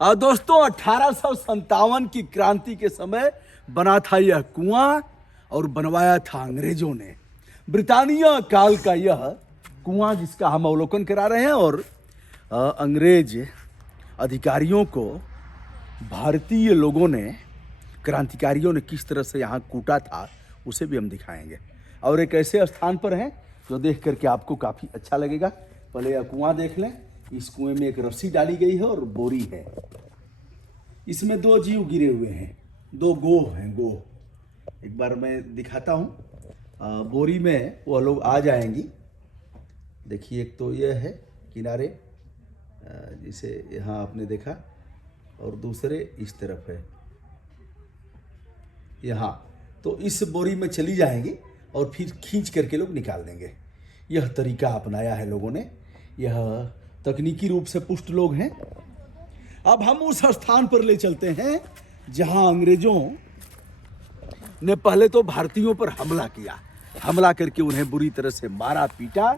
दोस्तों 1857 की क्रांति के समय बना था यह कुआं और बनवाया था अंग्रेजों ने। ब्रिटानिया काल का यह कुआं जिसका हम अवलोकन करा रहे हैं और अंग्रेज अधिकारियों को भारतीय लोगों ने, क्रांतिकारियों ने किस तरह से यहाँ कूटा था उसे भी हम दिखाएंगे। और एक ऐसे स्थान पर हैं जो देख करके आपको काफ़ी अच्छा लगेगा। पहले यह कुआं देख लें। इस कुएं में एक रस्सी डाली गई है और बोरी है। इसमें दो जीव गिरे हुए हैं, दो गोह हैं। गोह एक बार मैं दिखाता हूँ। बोरी में वह लोग आ जाएंगी। देखिए, एक तो यह है किनारे, जिसे यहाँ आपने देखा, और दूसरे इस तरफ है यहाँ। तो इस बोरी में चली जाएंगी और फिर खींच करके लोग निकाल देंगे। यह तरीका अपनाया है लोगों ने। यह तकनीकी रूप से पुष्ट लोग हैं। अब हम उस स्थान पर ले चलते हैं जहां अंग्रेजों ने पहले तो भारतीयों पर हमला किया। हमला करके उन्हें बुरी तरह से मारा पीटा,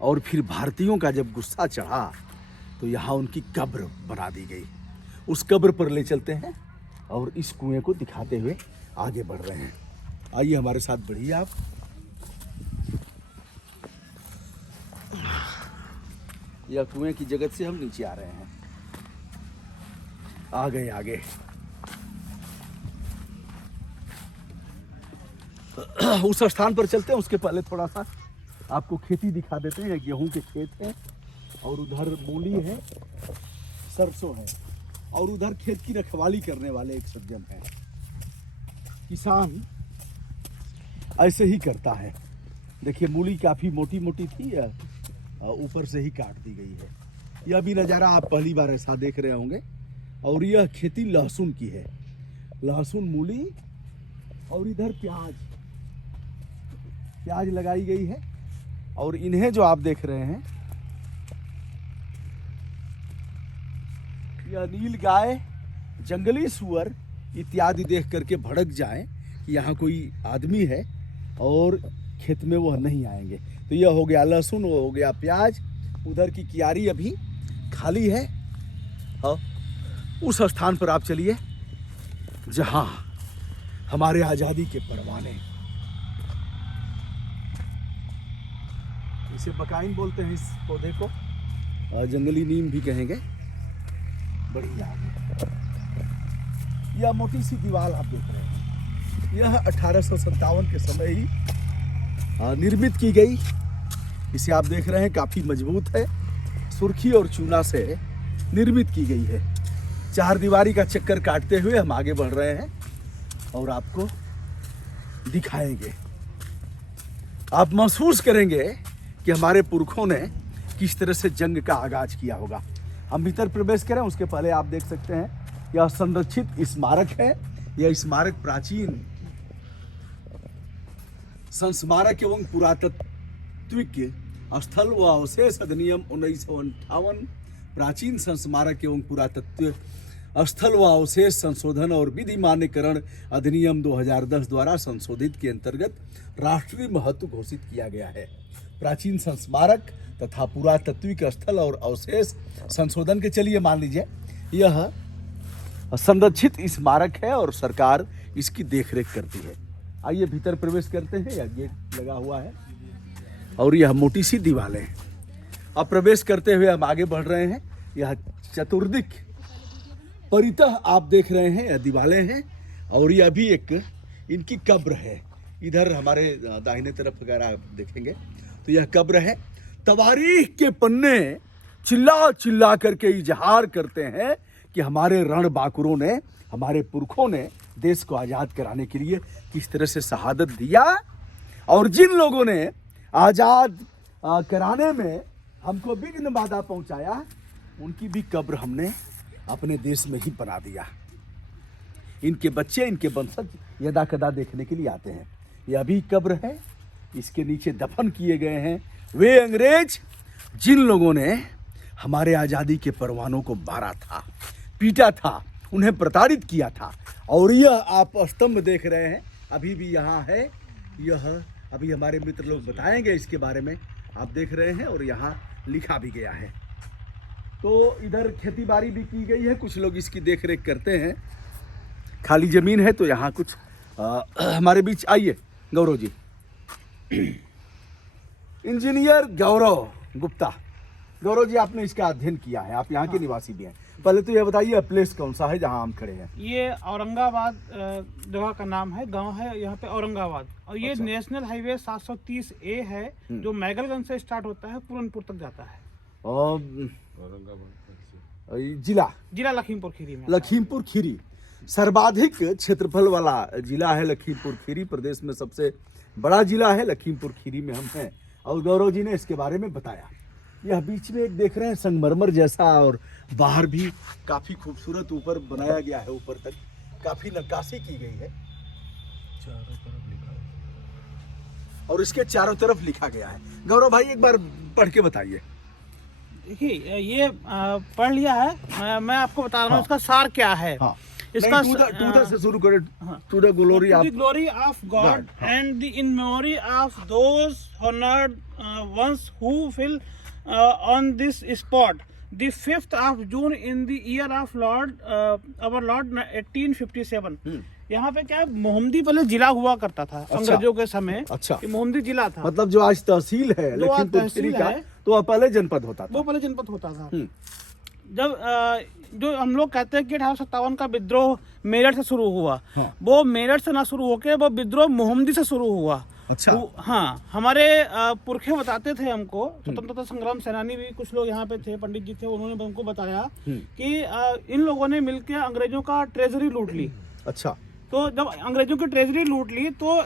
और फिर भारतीयों का जब गुस्सा चढ़ा तो यहाँ उनकी कब्र बना दी गई। उस कब्र पर ले चलते हैं और इस कुएं को दिखाते हुए आगे बढ़ रहे हैं। आइए हमारे साथ बढ़िए आप। यह कुएं की जगत से हम नीचे आ रहे हैं। आ गए आगे। उस स्थान पर चलते हैं। उसके पहले थोड़ा सा आपको खेती दिखा देते हैं। गेहूं के खेत हैं और उधर मूली है, सरसों है, और उधर खेत की रखवाली करने वाले एक सज्जन हैं। किसान ऐसे ही करता है। देखिए, मूली काफ़ी मोटी मोटी थी, ऊपर से ही काट दी गई है। यह भी नज़ारा आप पहली बार ऐसा देख रहे होंगे। और यह खेती लहसुन की है। लहसुन, मूली, और इधर प्याज लगाई गई है। और इन्हें जो आप देख रहे हैं, यह नील गाय, जंगली सुअर इत्यादि देख करके भड़क जाएं कि यहाँ कोई आदमी है और खेत में वह नहीं आएंगे। तो यह हो गया लहसुन, वो हो गया प्याज। उधर की क्यारी अभी खाली है। हाँ, उस स्थान पर आप चलिए जहाँ हमारे आज़ादी के परवाने, इसे बकाइन बोलते हैं इस पौधे को, जंगली नीम भी कहेंगे। बढ़िया। यह मोटी सी दीवार आप देख रहे हैं, यह 1857 के समय ही निर्मित की गई। इसे आप देख रहे हैं, काफ़ी मजबूत है। सुर्खी और चूना से निर्मित की गई है। चार दीवारी का चक्कर काटते हुए हम आगे बढ़ रहे हैं और आपको दिखाएंगे। आप महसूस करेंगे कि हमारे पुरखों ने किस तरह से जंग का आगाज किया होगा। हम भीतर प्रवेश करें उसके पहले आप देख सकते हैं, यह संरक्षित स्मारक है। यह स्मारक प्राचीन संस्मारक एवं पुरातत्विक स्थल व अवशेष अधिनियम 1958, प्राचीन संस्मारक एवं पुरातत्व स्थल व अवशेष संशोधन और विधि मान्यकरण अधिनियम 2010 द्वारा संशोधित के अंतर्गत राष्ट्रीय महत्व घोषित किया गया है। प्राचीन संस्मारक तथा पुरातत्विक स्थल और अवशेष संशोधन के, चलिए मान लीजिए यह संरक्षित स्मारक है और सरकार इसकी देखरेख करती है। आइए भीतर प्रवेश करते हैं। यह गेट लगा हुआ है और यह मोटी सी दीवारें हैं। अब प्रवेश करते हुए हम आगे बढ़ रहे हैं। यह चतुर्दिक परितः आप देख रहे हैं, यह दीवारें हैं और यह भी एक इनकी कब्र है। इधर हमारे दाहिने तरफ अगर आप देखेंगे तो यह कब्र है। तवारीख के पन्ने चिल्ला चिल्ला करके इजहार करते हैं कि हमारे रणबांकुरों ने, हमारे पुरखों ने देश को आज़ाद कराने के लिए किस तरह से शहादत दिया, और जिन लोगों ने आज़ाद कराने में हमको विघ्न बाधा पहुंचाया, उनकी भी कब्र हमने अपने देश में ही बना दिया। इनके बच्चे, इनके वंशज यदा कदा देखने के लिए आते हैं। यह भी कब्र है। इसके नीचे दफन किए गए हैं वे अंग्रेज जिन लोगों ने हमारे आज़ादी के परवानों को मारा था, पीटा था, उन्हें प्रताड़ित किया था। और यह आप स्तंभ देख रहे हैं, अभी भी यहाँ है। यह अभी हमारे मित्र लोग बताएंगे इसके बारे में। आप देख रहे हैं और यहाँ लिखा भी गया है। तो इधर खेती बाड़ी भी की गई है, कुछ लोग इसकी देख रेख करते हैं। खाली जमीन है तो यहाँ कुछ हमारे बीच आइए गौरव जी। इंजीनियर गौरव गुप्ता। गौरव जी, आपने इसका अध्ययन किया है, आप यहाँ के निवासी भी हैं। पहले तो ये बताइए प्लेस कौन सा है जहाँ हम खड़े हैं? ये औरंगाबाद जगह का नाम है, गांव है यहाँ पे औरंगाबाद। और ये अच्छा। नेशनल हाईवे 730A है जो मैगलगंज से स्टार्ट होता है, पूरनपुर तक जाता है। और जिला लखीमपुर खीरी में। लखीमपुर खीरी सर्वाधिक क्षेत्रफल वाला जिला है। लखीमपुर खीरी प्रदेश में सबसे बड़ा जिला है। लखीमपुर खीरी में हम हैं और गौरव जी ने इसके बारे में बताया। यह बीच में एक देख रहे हैं संगमरमर जैसा, और बाहर भी काफी खूबसूरत ऊपर बनाया गया है, ऊपर तक काफी नक्काशी की गई है, चारों तरफ लिखा है और इसके चारों तरफ लिखा गया है। गौरव भाई एक बार पढ़ के बताइए। देखिए ये पढ़ लिया है, मैं आपको बता रहा हूँ इसका सार क्या है। हाँ। इसका टू द से शुरू करें। To the glory of God and in memory of those honoured ones who fell on this spot the 5th of June in the year of Lord our Lord 1857। यहाँ पे क्या है, मोहम्मदी पहले जिला हुआ करता था। अच्छा। अंग्रेजों के समय। अच्छा। मोहम्मदी जिला था, मतलब जो आज तहसील है लखीमपुर खीरी का, तो वह पहले जनपद होता था। वो पहले जनपद होता था। जब जो हम लोग कहते हैं कि 1857 का विद्रोह मेरठ से शुरू हुआ, हाँ। वो मेरठ से ना शुरू होके वो विद्रोह मोहम्मदी से शुरू हुआ। अच्छा। हाँ, हमारे पुरखे बताते थे हमको, स्वतंत्रता संग्राम सेनानी भी कुछ लोग यहाँ पे थे, पंडित जी थे, उन्होंने हमको बताया कि इन लोगों ने मिलकर अंग्रेजों का ट्रेजरी लूट ली। अच्छा। तो जब अंग्रेजों की ट्रेजरी लूट ली तो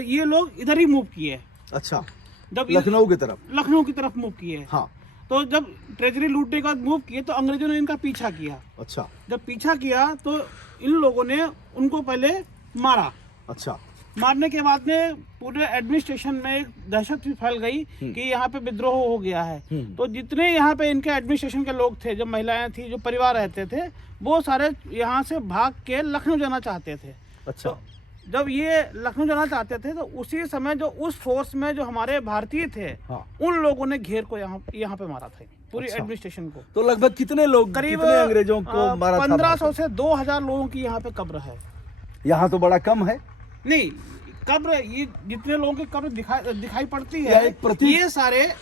ये लोग इधर ही मूव किए। अच्छा। जब लखनऊ की तरफ मूव किए। हाँ। तो जब ट्रेजरी लूटने के बाद मूव किए तो अंग्रेजों ने इनका पीछा किया। अच्छा। जब पीछा किया तो इन लोगों ने उनको पहले मारा। अच्छा। मारने के बाद में पूरे एडमिनिस्ट्रेशन में एक दहशत भी फैल गई कि यहाँ पे विद्रोह हो गया है। तो जितने यहाँ पे इनके एडमिनिस्ट्रेशन के लोग थे, जो महिलाएं थी, जो परिवार रहते थे, वो सारे यहाँ से भाग के लखनऊ जाना चाहते थे। अच्छा। तो जब ये लखनऊ जाना चाहते थे तो उसी समय जो उस फोर्स में जो हमारे भारतीय थे, हाँ। उन लोगों ने घेर को यहाँ पे मारा था, पूरी एडमिनिस्ट्रेशन को। तो लगभग कितने लोग, करीब कितने अंग्रेजों को मारा था? 1500 से 2000 लोगों की यहाँ पे कब्र है। यहाँ तो बड़ा कम है। नहीं, कब्र ये जितने लोगों की कब्र दिखाई पड़ती है,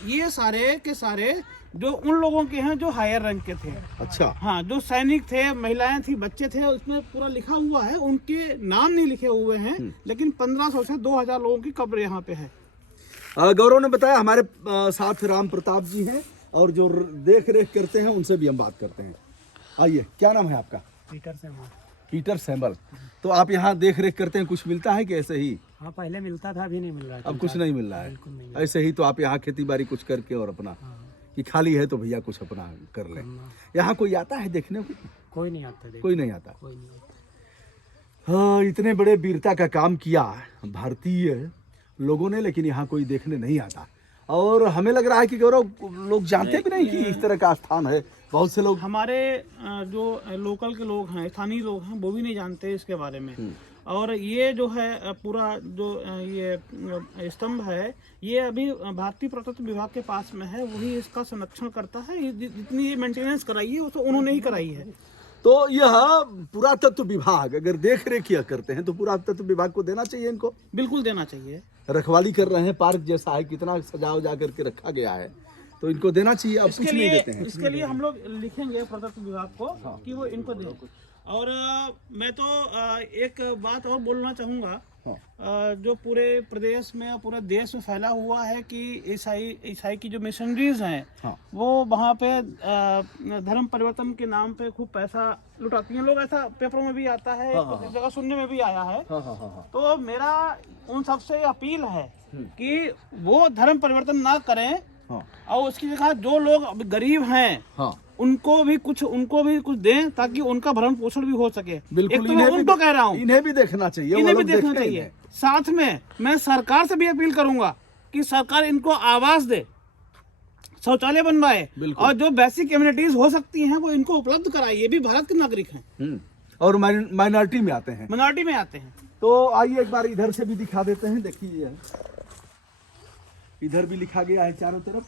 ये सारे के सारे जो उन लोगों के हैं जो हायर रैंक के थे। अच्छा। हाँ, जो सैनिक थे, महिलाएं थी, बच्चे थे, उसमें पूरा लिखा हुआ है, उनके नाम नहीं लिखे हुए हैं, लेकिन 1500 से 2000 लोगों की कब्र यहाँ पे है। गौरव ने बताया। हमारे साथ राम प्रताप जी हैं और जो देख रेख करते हैं उनसे भी हम बात करते हैं। आइए, क्या नाम है आपका? Peter sample. तो आप यहाँ देख रेख करते हैं, कुछ मिलता है कि ऐसे ही? हाँ, पहले मिलता था, अभी नहीं मिल रहा है। अब कुछ नहीं मिल रहा है, ऐसे ही। तो आप यहाँ खेती बाड़ी कुछ करके और अपना कि खाली है तो भैया कुछ अपना कर लें। यहाँ कोई आता है देखने को? कोई नहीं आता। कोई नहीं आता। हाँ, इतने बड़े वीरता का काम किया भारतीय लोगों ने, लेकिन यहाँ कोई देखने नहीं आता। और हमें लग रहा है कि गौरव लोग जानते भी नहीं कि इस तरह का स्थान है। बहुत से लोग, हमारे जो लोकल के लोग हैं, स्थानीय लोग हैं, वो भी नहीं जानते इसके बारे में। और ये जो है पूरा जो ये स्तंभ है, ये अभी भारतीय पुरातत्व विभाग के पास में है, वही इसका संरक्षण करता है। जितनी ये मेंटेनेंस कराई है वो तो उन्होंने ही कराई है। तो यह पुरातत्व विभाग अगर देख रेख किया करते हैं तो पुरातत्व विभाग को देना चाहिए, इनको बिल्कुल देना चाहिए। रखवाली कर रहे हैं, पार्क जैसा है, कितना सजा उजा करके रखा गया है, तो इनको देना चाहिए। अब कुछ नहीं देते हैं। इसके लिए हम लोग लिखेंगे पुरातत्व विभाग को कि वो इनको दे। और मैं तो एक बात और बोलना चाहूँगा। जो पूरे प्रदेश में और पूरे देश में फैला हुआ है कि ईसाई की जो मिशनरीज हैं, वो वहाँ पे धर्म परिवर्तन के नाम पे खूब पैसा लुटाती हैं लोग। ऐसा पेपरों में भी आता है, जगह सुनने में भी आया है। तो मेरा उन सबसे अपील है कि वो धर्म परिवर्तन ना करें, और उसकी जगह जो लोग गरीब हैं उनको भी कुछ दें, ताकि उनका भरण पोषण भी हो सके। बिल्कुल, तो मैं उनको कह रहा हूँ, इन्हें भी देखना चाहिए, इन्हें भी देखना चाहिए। साथ में मैं सरकार से भी अपील करूंगा कि सरकार इनको आवास दे, शौचालय बनवाए, और जो बेसिक कम्युनिटीज हो सकती हैं वो इनको उपलब्ध कराए। ये भी भारत के नागरिक हैं और माइनॉरिटी में आते हैं। तो आइए एक बार इधर से भी दिखा देते हैं। देखिए, इधर भी लिखा गया है चारों तरफ।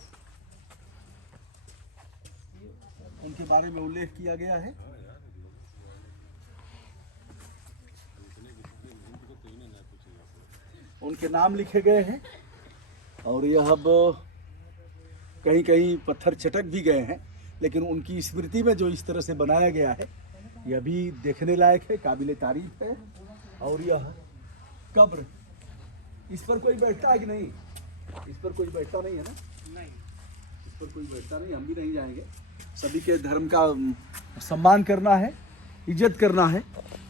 उनके बारे में उल्लेख किया गया है। उनके नाम लिखे गए हैं और यह अब कहीं कहीं पत्थर चटक भी गए हैं, लेकिन उनकी स्मृति में जो इस तरह से बनाया गया है यह भी देखने लायक है, काबिले तारीफ है। और यह कब्र, इस पर कोई बैठता है कि नहीं? इस पर कोई बैठता नहीं है ना? नहीं, इस पर कोई बैठता नहीं, हम भी नहीं जाएंगे। सभी के धर्म का सम्मान करना है, इज्जत करना है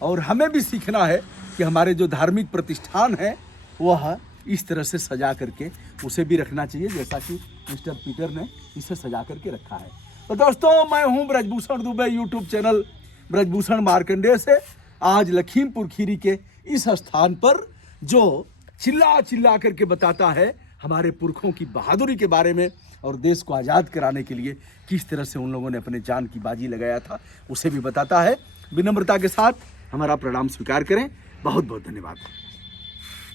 और हमें भी सीखना है कि हमारे जो धार्मिक प्रतिष्ठान है वह इस तरह से सजा करके उसे भी रखना चाहिए जैसा कि मिस्टर पीटर ने इसे सजा करके रखा है। तो दोस्तों, मैं हूं ब्रजभूषण दुबे, यूट्यूब चैनल ब्रजभूषण मार्कंडेय से। आज लखीमपुर खीरी के इस स्थान पर जो चिल्ला चिल्ला करके बताता है हमारे पुरखों की बहादुरी के बारे में और देश को आज़ाद कराने के लिए किस तरह से उन लोगों ने अपने जान की बाजी लगाया था, उसे भी बताता है। विनम्रता के साथ हमारा प्रणाम स्वीकार करें। बहुत बहुत धन्यवाद।